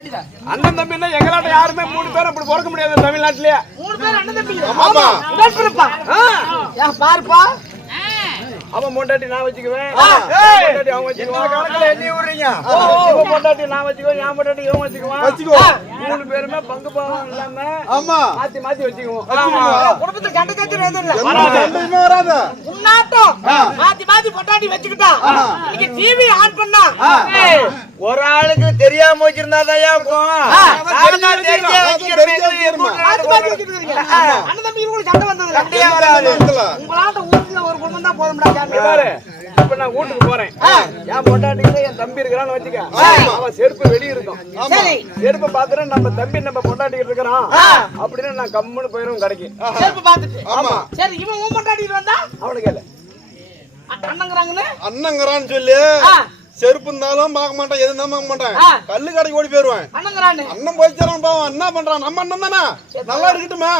அண்ணன் தம்பின்னா எங்களாட்ட யாருமே 3 பேரும் அப்படி பிறக்க முடியாது தமிழ்நாட்டிலேயே. 3 பேர் அண்ணன் தம்பி. ஆமா. பாருப்பா. அவன் பொண்டாட்டி நான் வச்சுக்குவேன், பொண்டாட்டி அவன் வச்சுக்குவான். கணக்குல எண்ணி விடுறீங்க. இவன் பொண்டாட்டி நான் வச்சுக்குவேன், என் பொண்டாட்டி இவன் வச்சுக்குவான். 3 பேருமே பங்கு பாவம் இல்லாம மாத்தி மாத்தி வச்சுக்குவோம். குடும்பத்துல கண்ட கட்சி வராது. உன்னாட்டம் மாத்தி மாத்தி பொண்டாட்டி வச்சுக்கிட்டா இன்னைக்கு டிவி ஆன் பண்ணா ஒரு ஆளுக்கு தெரியாம வச்சிருந்தாதான் அண்ணன் தம்பி உங்களுக்கு சண்டை வந்தது. உங்களாட்ட ஊருக்குள்ள ஒரு குடும்பம் தான் போதும்டா. இப்ப நான் வீட்டுக்கு போறேன், என் பொண்டாட்டிக்கு என் தம்பி இருக்கிறான்னு வச்சுக்க, அவன் செருப்பு வெளியே இருக்கும். செருப்பு பாத்துட்டு நம்ம தம்பி நம்ம பொண்டாட்டிட்டு இருக்கிறான் அப்படின்னு நான் கம்முன்னு போயிரும் கடைக்கு. செருப்பு பாத்துட்டு. ஆமா. சரி, இவன் உன் பொண்டாட்டிட்டு வந்தா அவனுக்கு இல்ல அண்ணங்கிறான்னு சொல்லி செருப்பு இருந்தாலும் பார்க்க மாட்டேன், எது இருந்தாலும் பார்க்க மாட்டேன், கல்லு கடைக்கு ஓடி போயிருவேன். அண்ணன் போயிச்சாரான் பாவம், என்ன பண்றான், நம்ம அண்ணன் தானே நல்லா இருக்கட்டுமே.